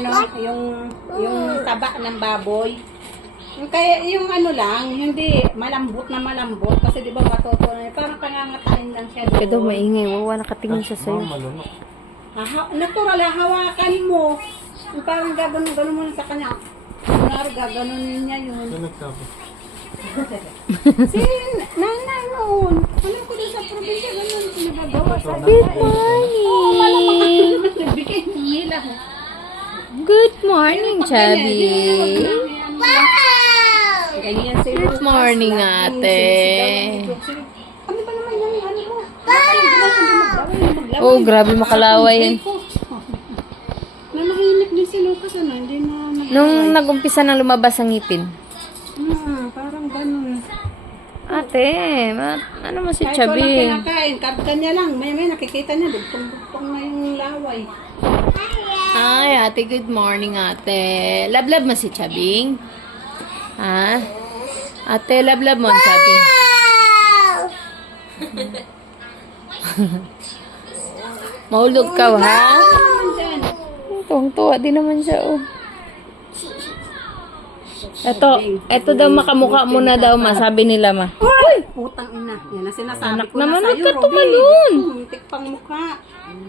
ano, yung taba ng baboy. Kaya yung ano lang, hindi malambot na malambot. Kasi di ba matoto na, parang pangangatain lang siya doon. Kaya daw maingay. Wawa nakatingin siya sa'yo. Natural, hawakan mo. Yung parang gaganon mo na sa kanya. Kunwari, gaganunin niya yun. Si nanay noon. Alam ko din sa probinsya, ganun pinagagawa sa Good morning! nagbigay ng nila. Good morning, Chubby. Good morning, ate. Ano ba naman yung ano mo? Oh, grabe makalaway yan. Nanahimik din si Lucas, ano? Hindi na Nung nag-umpisa nang lumabas ang ngipin. parang ganun. Ate, ano mo si Kahit walang Chubby? kinakain, karga niya lang. May nakikita niya, dugtong-dugtong na yung laway. Ay, ate, good morning, ate. Love mo si Chubby? Ha? Ate, love mo ang Chubby. Mahulog ka, ha? Tuwang-tuwa din naman siya, oh. Ito daw makamukha mo na daw, ma. Sabi nila, ma. Uy! Putang ina. Yan ang sinasabi Anak ko na naman, sa'yo, huwag ka Robby. tumalon. Muntik pang mukha.